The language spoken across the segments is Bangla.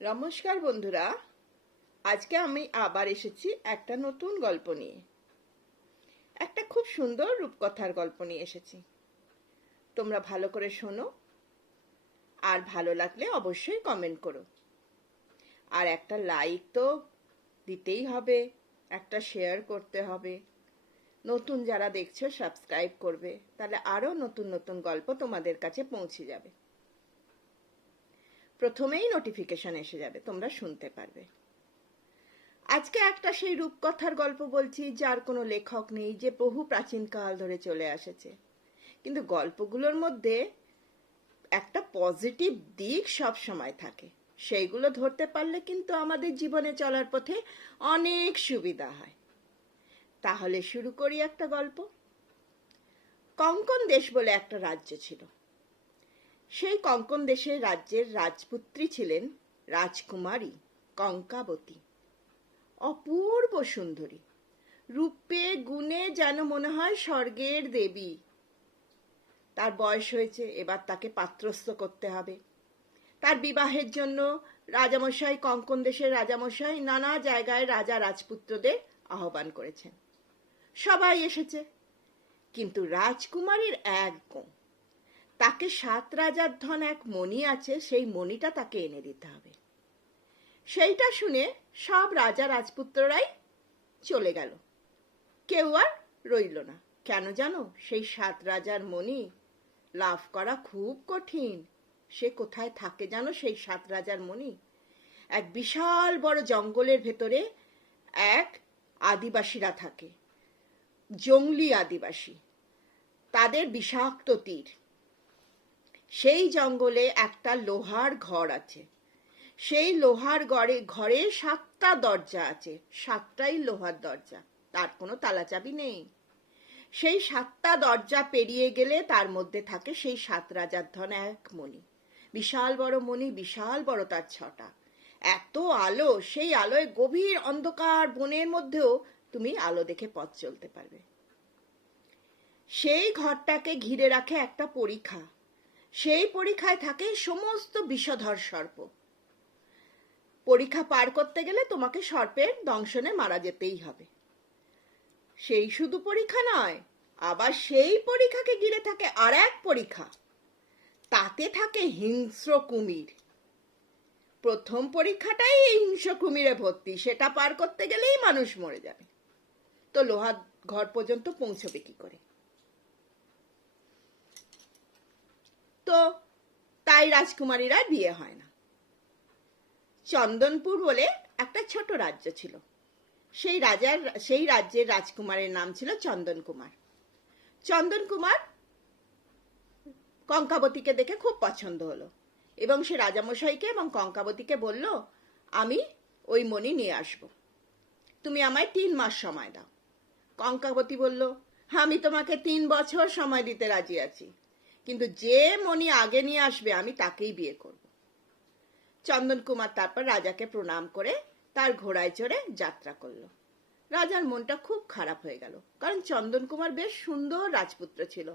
নমস্কার বন্ধুরা, আজকে আমি আবার এসেছি একটা নতুন গল্প নিয়ে। একটা খুব সুন্দর রূপকথার গল্প নিয়ে এসেছি। তোমরা ভালো করে শোনো, আর ভালো লাগলে অবশ্যই কমেন্ট করো। আর একটা লাইক তো দিতেই হবে, একটা শেয়ার করতে হবে। নতুন যারা দেখছো সাবস্ক্রাইব করবে, তাহলে আরো নতুন নতুন গল্প তোমাদের কাছে পৌঁছে যাবে। প্রথমেই নোটিফিকেশন এসে যাবে, তোমরা শুনতে পারবে। আজকে একটা সেই রূপকথার গল্প বলছি যার কোনো লেখক নেই, যে বহু প্রাচীনকাল ধরে চলে আসছে। কিন্তু গল্পগুলোর মধ্যে একটা পজিটিভ দিক সব সময় থাকে। সেইগুলো ধরতে পারলে কিন্তু আমাদের জীবনে চলার পথে অনেক সুবিধা হয়। তাহলে শুরু করি একটা গল্প। কঙ্কন দেশ বলে একটা রাজ্য ছিল। সেই কঙ্কন দেশের রাজ্যের রাজপুত্রী ছিলেন রাজকুমারী কঙ্কাবতী। অপূর্ব সুন্দরী, রূপে গুণে যেন মনে হয় স্বর্গের দেবী। তার বয়স হয়েছে, এবার তাকে পাত্রস্থ করতে হবে। তার বিবাহের জন্য রাজামশাই, কঙ্কন দেশের রাজামশাই নানা জায়গায় রাজা রাজপুত্রদের আহ্বান করেছেন। সবাই এসেছে, কিন্তু রাজকুমারীর এক গুণ, তাকে 7 রাজার ধন এক মণি আছে, সেই মণিটা তাকে এনে দিতে হবে। সেইটা শুনে সব রাজা রাজপুত্ররাই চলে গেল, কেউ আর রইল না। কেন জানো? সেই 7 রাজার মণি লাভ করা খুব কঠিন। সে কোথায় থাকে জানো? সেই 7 রাজার মণি এক বিশাল বড় জঙ্গলের ভেতরে এক আদিবাসীরা থাকে, জঙ্গলি আদিবাসী। তাদের বিষাক্ত তীর। সেই জঙ্গলে একটা লোহার ঘর আছে। সেই লোহার ঘরে 7টা দরজা আছে, 7টাই লোহার দরজা, তার কোনো তালা চাবি নেই। সেই 7টা দরজা পেরিয়ে গেলে তার মধ্যে থাকে সেই 7 রাজার ধন এক মণি। বিশাল বড় মণি, বিশাল বড় তার 6টা। এত আলো, সেই আলোয় গভীর অন্ধকার বনের মধ্যেও তুমি আলো দেখে পথ চলতে পারবে। সেই ঘরটাকে ঘিরে রাখে একটা পরীক্ষা। সেই পরীক্ষায় থাকে সমস্ত বিষধর সর্প। পরীক্ষা পার করতে গেলে তোমাকে সর্পের দংশনে মারা যেতেই হবে। সেই শুধু পরীক্ষা নয়, আবার সেই পরীক্ষাকে ঘিরে থাকে আর এক পরীক্ষা। তাতে থাকে হিংস্র কুমির। প্রথম পরীক্ষাটাই এই হিংস্র কুমিরে ভর্তি, সেটা পার করতে গেলেই মানুষ মরে যাবে। তো লোহার ঘর পর্যন্ত পৌঁছবে কি করে? তো তাই রাজকুমারীরা বিয়ে হয় না। চন্দনপুর বলে একটা ছোট রাজ্য ছিল। সেই রাজ্যের রাজকুমারের নাম ছিল চন্দন কুমার। চন্দন কুমার কঙ্কাবতীকে দেখে খুব পছন্দ হলো, এবং সে রাজামশাইকে এবং কঙ্কাবতীকে বলল, আমি ওই মণি নিয়ে আসব, তুমি আমায় 3 মাস সময় দাও। কঙ্কাবতী বলল, আমি তোমাকে 3 বছর সময় দিতে রাজি আছি, কিন্তু যে মণি আগে নিয়ে আসবে আমি তাকেই বিয়ে করব। চন্দন কুমার তারপর রাজাকে প্রণাম করে তার ঘোড়ায় চড়ে যাত্রা করলো। রাজার মনটা খুব খারাপ হয়ে গেল, কারণ চন্দন কুমার বেশ সুন্দর রাজপুত্র ছিল,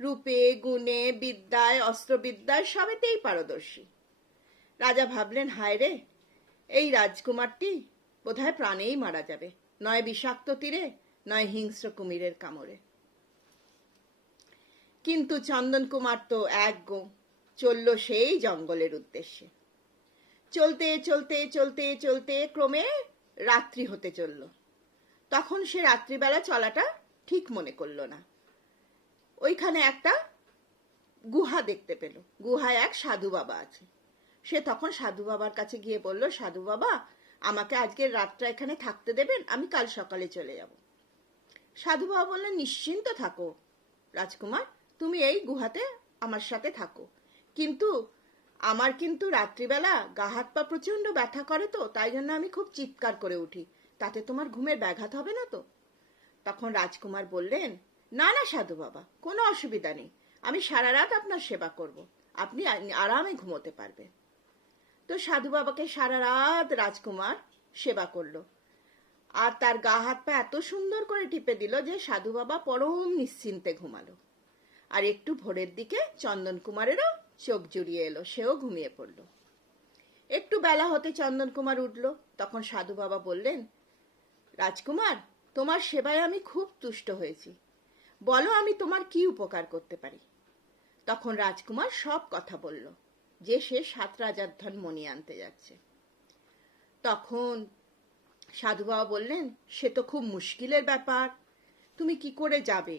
রূপে গুণে বিদ্যায় অস্ত্রবিদ্যায় সবেতেই পারদর্শী। রাজা ভাবলেন, হায় রে, এই রাজকুমারটি বোধহয় প্রাণেই মারা যাবে, নয় বিষাক্ত তীরে, নয় হিংস্র কুমিরের কামড়ে। কিন্তু চন্দন কুমার তো এক গো চলল সেই জঙ্গলের উদ্দেশ্যে। চলতে চলতে চলতে চলতে ক্রমে রাত্রি হতে চলল। তখন সে রাত্রিবেলা চলাটা ঠিক মনে করলো না। ওইখানে একটা গুহা দেখতে পেল। গুহায় এক সাধু বাবা আছে। সে তখন সাধু বাবার কাছে গিয়ে বলল, সাধু বাবা, আমাকে আজকের রাতটা এখানে থাকতে দেবেন, আমি কাল সকালে চলে যাব। সাধু বাবা বললেন, নিশ্চিন্ত থাকো রাজকুমার, তুমি এই গুহাতে আমার সাথে থাকো, কিন্তু আমার কিন্তু রাত্রিবেলা গা হাত পা প্রচন্ড ব্যথা করে, তো তাই জন্য আমি খুব চিৎকার করে উঠি, তাতে তোমার ঘুমের ব্যাঘাত হবে না তো? তখন রাজকুমার বললেন, না না সাধু বাবা, কোনো অসুবিধা নেই, আমি সারা রাত আপনার সেবা করব, আপনি আরামে ঘুমোতে পারবেন। তো সাধু বাবাকে সারা রাত রাজকুমার সেবা করলো, আর তার গা হাত পা এত সুন্দর করে টিপে দিল যে সাধু বাবা পরম নিশ্চিন্তে ঘুমালো। আর একটু ভোরের দিকে চন্দন কুমারেরও চোখ জুড়িয়ে এলো, সেও ঘুমিয়ে পড়ল। একটু বেলা হতে চন্দন কুমার উঠল। তখন সাধু বাবা বললেন, রাজকুমার, তোমার সেবায় আমি খুব তুষ্ট হয়েছি, বলো আমি তোমার কি উপকার করতে পারি। তখন রাজকুমার সব কথা বলল, যে সে 7 রাজার ধন মণি আনতে যাচ্ছে। তখন সাধু বাবা বললেন, সে তো খুব মুশকিলের ব্যাপার, তুমি কি করে যাবে?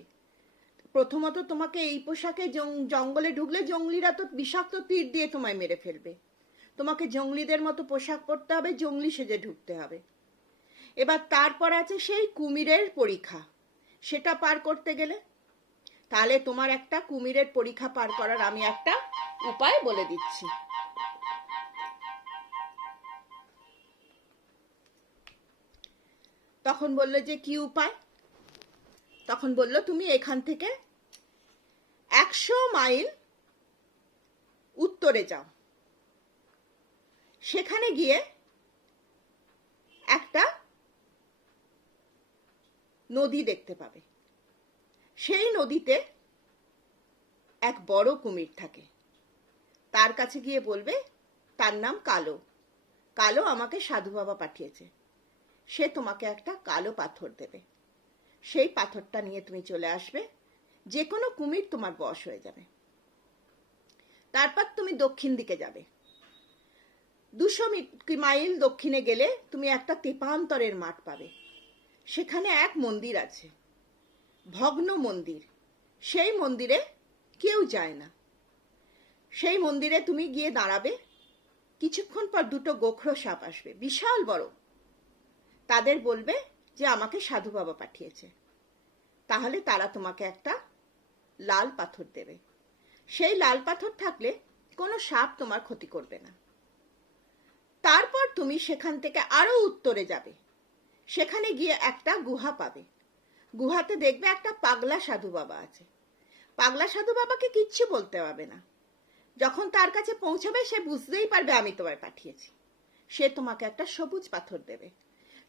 প্রথমত তোমাকে এই পোশাকে জঙ্গলে ঢুকলে জঙ্গলিরা তো বিষাক্ত তীর দিয়ে তোমায় মেরে ফেলবে। তোমাকে জঙ্গলিদের মতো পোশাক পরতে হবে, জঙ্গলি সেজে ঢুকতে হবে। এবার তারপর আছে সেই কুমিরের পরীক্ষা, সেটা পার করতে গেলে তাহলে তোমার একটা কুমিরের পরীক্ষা পার করার আমি একটা উপায় বলে দিচ্ছি। তখন বললো যে কি উপায়? তখন বলল, তুমি এখান থেকে 100 মাইল উত্তরে যাও, সেখানে গিয়ে একটা নদী দেখতে পাবে। সেই নদীতে এক বড় কুমির থাকে। তার কাছে গিয়ে বলবে, তার নাম কালো, কালো আমাকে সাধু বাবা পাঠিয়েছে, সে তোমাকে একটা কালো পাথর দেবে। সেই পাথরটা নিয়ে তুমি চলে আসবে, যে কোনো কুমির তোমার বশ হয়ে যাবে। তারপর তুমি দক্ষিণ দিকে যাবে। 200 মাইল দক্ষিণে গেলে তুমি একটা তেপান্তরের মাঠ পাবে। সেখানে এক মন্দির আছে, ভগ্ন মন্দির। সেই মন্দিরে কেউ যায় না। সেই মন্দিরে তুমি গিয়ে দাঁড়াবে। কিছুক্ষণ পর 2টো গোখরো সাপ আসবে, বিশাল বড়। তাদের বলবে যে আমাকে সাধু বাবা পাঠিয়েছে। তাহলে তারা তোমাকে একটা লাল পাথর দেবে। সেই লাল পাথর থাকলে কোনো সাপ তোমার ক্ষতি করবে না। তারপর তুমি সেখান থেকে আরো উত্তরে যাবে। সেখানে গিয়ে একটা গুহা পাবে। গুহাতে দেখবে একটা পাগলা সাধু বাবা আছে। পাগলা সাধু বাবাকে কিচ্ছু বলতে হবে না। যখন তার কাছে পৌঁছাবে সে বুঝতেই পারবে আমি তোমায় পাঠিয়েছি। সে তোমাকে একটা সবুজ পাথর দেবে।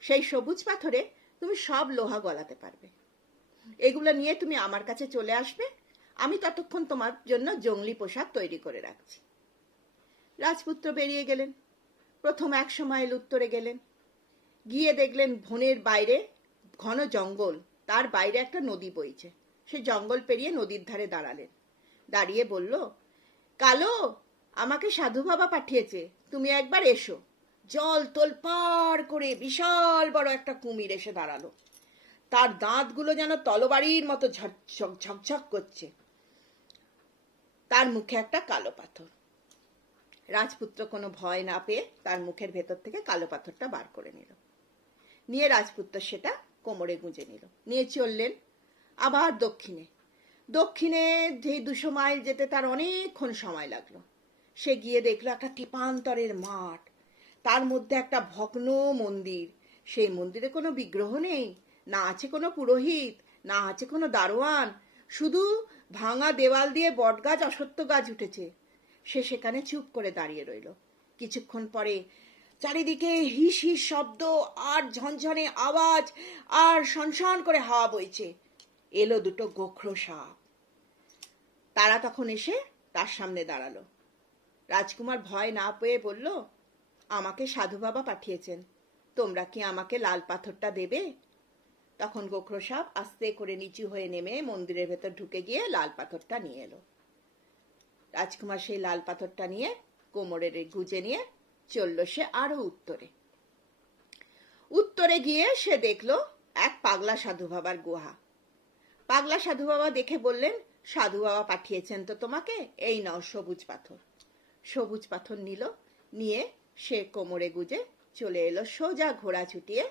সেই সবুজ পাথরে তুমি সব লোহা গলাতে পারবে। এগুলো নিয়ে তুমি আমার কাছে চলে আসবে। আমি ততক্ষণ তোমার জন্য জঙ্গলি পোশাক তৈরি করে রাখছি। রাজপুত্র বেরিয়ে গেলেন। প্রথম 100 মাইল উত্তরে গেলেন। গিয়ে দেখলেন বনের বাইরে ঘন জঙ্গল, তার বাইরে একটা নদী বইছে। সে জঙ্গল পেরিয়ে নদীর ধারে দাঁড়ালেন। দাঁড়িয়ে বলল, কালো, আমাকে সাধু বাবা পাঠিয়েছে, তুমি একবার এসো। জল তোলপাড় করে বিশাল বড় একটা কুমির এসে দাঁড়ালো। তার দাঁতগুলো যেন তলবারির মতো ঝকঝক করছে। তার মুখে একটা কালো পাথর। রাজপুত্র কোনো ভয় না পেয়ে তার মুখের ভেতর থেকে কালো পাথরটা বার করে নিল। নিয়ে রাজপুত্র সেটা কোমরে গুঁজে নিল। নিয়ে চললেন আবার দক্ষিণে। দক্ষিণে যে 200 মাইল যেতে তার অনেকক্ষণ সময় লাগলো। সে গিয়ে দেখলো একটা টিপান্তরের মাঠ, তার মধ্যে একটা ভগ্ন মন্দির। সেই মন্দিরে কোনো বিগ্রহ নেই, না আছে কোনো পুরোহিত, না আছে কোনো দারোয়ান, শুধু ভাঙা দেওয়াল দিয়ে বটগাছ অশ্বত্থ গাছ উঠেছে। সে সেখানে চুপ করে দাঁড়িয়ে রইল। কিছুক্ষণ পরে চারিদিকে হিস হিস শব্দ আর ঝনঝনে আওয়াজ আর সনসন করে হাওয়া বইছে। এলো 2টো গোখরো সাপ। তারা তখন এসে তার সামনে দাঁড়ালো। রাজকুমার ভয় না পেয়ে বলল, আমাকে সাধু বাবা পাঠিয়েছেন, তোমরা কি আমাকে লাল পাথরটা দেবে? তখন গোখরো সাপ আস্তে করে নিচু হয়ে নেমে মন্দিরের ভেতর ঢুকে গিয়ে লাল পাথরটা নিয়ে এলো। রাজকুমার সেই লাল পাথরটা নিয়ে কোমরের গুজে নিয়ে চলল সে আরো উত্তরে। উত্তরে গিয়ে সে দেখলো এক পাগলা সাধু বাবার গুহা। পাগলা সাধু বাবা দেখে বললেন, সাধু বাবা পাঠিয়েছেন তো তোমাকে, এই নাও সবুজ পাথর। সবুজ পাথর নিল। নিয়ে সে কোমরে গুজে চলে এলো সোজা ঘোড়া ছুটিয়ে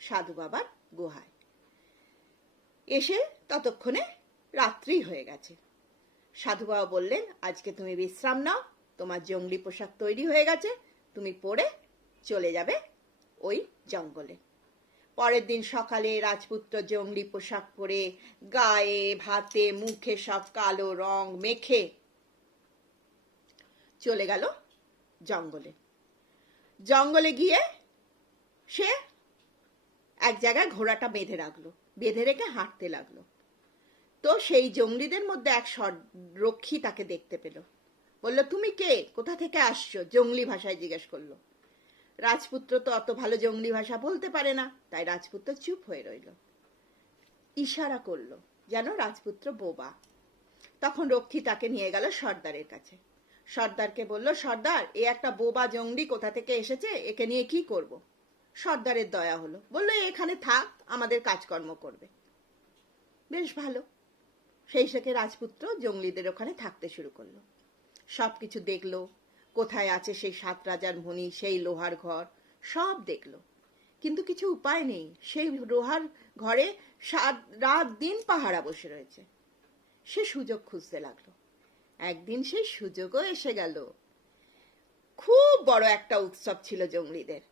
সাধু বাবার গুহায়। এসে ততক্ষণে রাত্রি হয়ে গেছে। সাধু বাবা বললেন, আজকে তুমি বিশ্রাম নাও, তোমার জঙ্গলি পোশাক তৈরি হয়ে গেছে, তুমি পরে চলে যাবে ওই জঙ্গলে। পরের দিন সকালে রাজপুত্র জঙ্গলি পোশাক পরে গায়ে ভাতে মুখে সব কালো রং মেখে চলে গেল জঙ্গলে। জঙ্গলে গিয়ে সে এক জায়গায় ঘোড়াটা বেঁধে রাখলো, বেঁধে রেখে হাঁটতে লাগলো। তো সেই জঙ্গলিদের মধ্যে এক রক্ষী তাকে দেখতে পেল। বলল, তুমি কে, কোথা থেকে আসছো, জঙ্গলি ভাষায় জিজ্ঞেস করলো। রাজপুত্র তো অত ভালো জঙ্গলি ভাষা বলতে পারে না, তাই রাজপুত্র চুপ হয়ে রইল। ইশারা করলো যেন রাজপুত্র বোবা। তখন রক্ষী তাকে নিয়ে গেল সর্দারের কাছে। সর্দারকে বলল, সর্দার, এ একটা বোবা জঙ্গলি কোথা থেকে এসেছে, একে নিয়ে কি করব? সর্দারের দয়া হলো, বলল, এখানে থাক, আমাদের কাজকর্ম করবে। বেশ ভালো। সেই থেকে রাজপুত্র জঙ্গলিদের ওখানে থাকতে শুরু করলো। সবকিছু দেখলো, কোথায় আছে সেই 7 রাজার মণি, সেই লোহার ঘর, সব দেখলো। কিন্তু কিছু উপায় নেই, সেই লোহার ঘরে রাত দিন পাহারা বসে রয়েছে। সে সুযোগ খুঁজতে লাগলো। একদিন সেই সুযোগও এসে গেল। খুব বড় একটা উৎসব ছিল জঙ্গলিদের।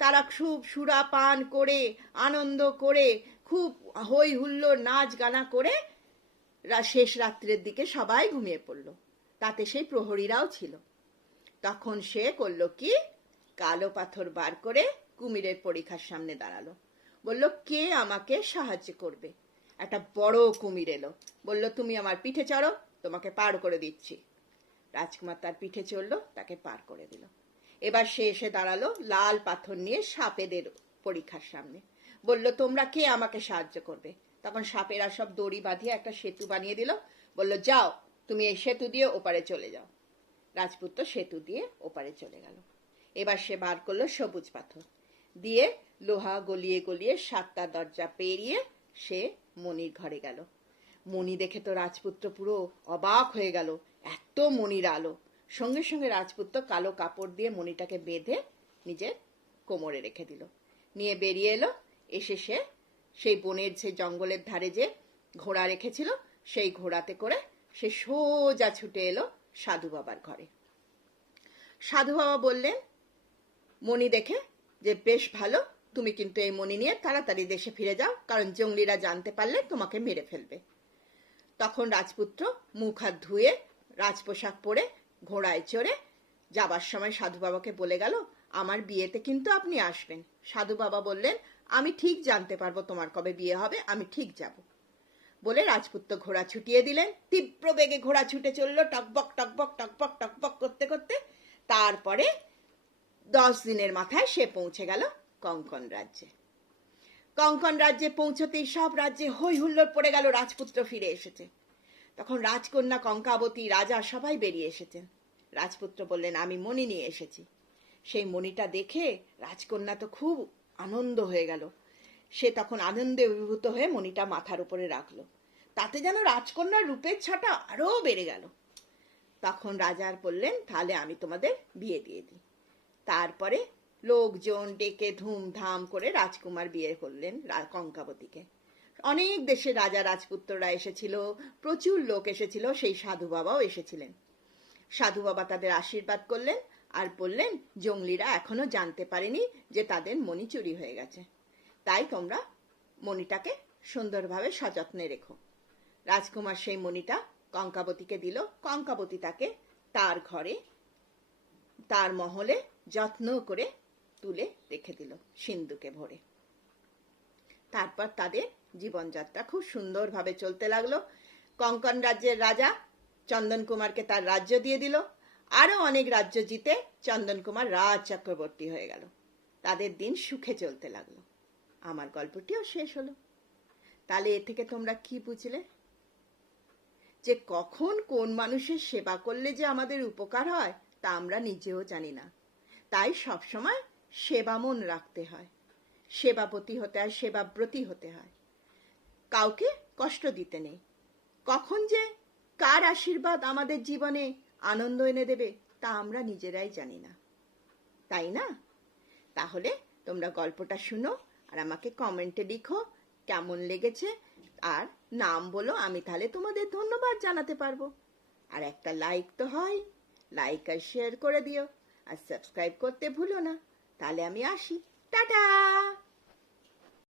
তারা খুব সুরা পান করে, আনন্দ করে, খুব হই হুল্লোড়, নাচ গানা করে শেষ রাত্রের দিকে সবাই ঘুমিয়ে পড়ল। তাতে সেই প্রহরীরাও ছিল। তখন সে করলো কি, কালো পাথর বার করে কুমিরের পরীক্ষার সামনে দাঁড়ালো। বলল, কে আমাকে সাহায্য করবে? একটা বড় কুমির এলো। বলল, তুমি আমার পিঠে চড়ো, তোমাকে পার করে দিচ্ছি। রাজকুমার তার পিঠে চড়লো, তাকে পার করে দিল। এবার সে এসে দাঁড়ালো লাল পাথর নিয়ে সাপেদের পরীক্ষার সামনে। বলল, তোমরা কে আমাকে সাহায্য করবে? তখন সাপেরা সব দড়ি বাঁধিয়ে একটা সেতু বানিয়ে দিল। বলল, যাও, তুমি এই সেতু দিয়ে ওপারে চলে যাও। রাজপুত্র সেতু দিয়ে ওপারে চলে গেল। এবার সে বার করলো সবুজ পাথর দিয়ে লোহা গলিয়ে গলিয়ে 7টা দরজা পেরিয়ে সে মণির ঘরে গেল। মণি দেখে তো রাজপুত্র পুরো অবাক হয়ে গেল, এত মণির আলো। সঙ্গে সঙ্গে রাজপুত্র কালো কাপড় দিয়ে মণিটাকে বেঁধে নিজের কোমরে রেখে দিল। নিয়ে বেরিয়ে এলো। এসে সে সেই বনের যে জঙ্গলের ধারে যে ঘোড়া রেখেছিল, সেই ঘোড়াতে করে সে সোজা ছুটে এলো সাধু বাবার ঘরে। সাধু বাবা বললেন, মণি দেখে যে বেশ ভালো, তুমি কিন্তু এই মণি নিয়ে তাড়াতাড়ি দেশে ফিরে যাও, কারণ জঙ্গলিরা জানতে পারলে তোমাকে মেরে ফেলবে। তখন রাজপুত্র মুখ হাত ধুয়ে রাজপোশাক পরে ঘোড়ায় চড়ে যাবার সময় সাধু বাবাকে বলে গেল, আমার বিয়েতে কিন্তু আপনি আসবেন। সাধু বাবা বললেন, আমি ঠিক জানতে পারবো তোমার কবে বিয়ে হবে, আমি ঠিক যাব। বলে রাজপুত্র ঘোড়া ছুটিয়ে দিলেন। তীব্র বেগে ঘোড়া ছুটে চললো, টকবক টকবক টকবক টকবক করতে করতে। তারপরে 10 দিনের মাথায় সে পৌঁছে গেল কঙ্কন রাজ্যে। কঙ্কন রাজ্যে পৌঁছতেই সব রাজ্যে হই হুল্লোড় পড়ে গেল, রাজপুত্র ফিরে এসেছে। তখন রাজকন্যা কঙ্কাবতী, রাজা সবাই বেরিয়ে এসেছেন। রাজপুত্র বললেন, আমি মণি নিয়ে এসেছি। সেই মণিটা দেখে রাজকন্যা তো খুব আনন্দ হয়ে গেল। সে তখন আনন্দে অভিভূত হয়ে মণিটা মাথার উপরে রাখলো। তাতে যেন রাজকন্যার রূপের ছাটা আরো বেড়ে গেল। তখন রাজার বললেন, তাহলে আমি তোমাদের বিয়ে দিয়ে দিই। তারপরে লোকজন ডেকে ধুমধাম করে রাজকুমার বিয়ে করলেন কঙ্কাবতীকে। অনেক দেশে রাজা রাজপুত্ররা এসেছিল, প্রচুর লোক এসেছিল, সেই সাধু বাবাও এসেছিলেন। সাধু বাবা তাদের আশীর্বাদ করলেন আর বললেন, জঙ্গলিরা এখনো জানতে পারেনি যে তাদের মণি চুরি হয়ে গেছে, তাই তোমরা মণিটাকে সুন্দরভাবে সযত্নে রেখো। রাজকুমার সেই মণিটা কঙ্কাবতীকে দিল। কঙ্কাবতী তাকে তার ঘরে, তার মহলে যত্ন করে তুলে রেখে দিল সিন্ধুকে ভরে। তারপর তাদের জীবনযাত্রা খুব সুন্দরভাবে চলতে লাগলো। কঙ্কন রাজ্যের রাজা চন্দন কুমারকে তার রাজ্য দিয়ে দিল। আরো অনেক রাজ্য জিতে চন্দন কুমার রাজ চক্রবর্তী হয়ে গেল। তাদের দিন সুখে চলতে লাগলো। আমার গল্পটিও শেষ হলো। তাহলে এ থেকে তোমরা কি বুঝলে? যে কখন কোন মানুষের সেবা করলে যে আমাদের উপকার হয় তা আমরা নিজেও জানি না। তাই সবসময় সেবা মন রাখতে হয়, সেবাপতি হতে হয়, সেবাব্রতী হতে হয়। কাউকে কষ্ট দিতে নেই। কখন যে কার আশীর্বাদ আমাদের জীবনে আনন্দ এনে দেবে তা আমরা নিজেরাই জানি না, তাই না? তাহলে তোমরা গল্পটা শুনো আর আমাকে কমেন্টে লিখো কেমন লেগেছে, আর নাম বলো, আমি তাহলে তোমাদের ধন্যবাদ জানাতে পারবো। আর একটা লাইক তো হয়, লাইক আর শেয়ার করে দিও, আর সাবস্ক্রাইব করতে ভুলো না। তাহলে আমি আসি, টাটা।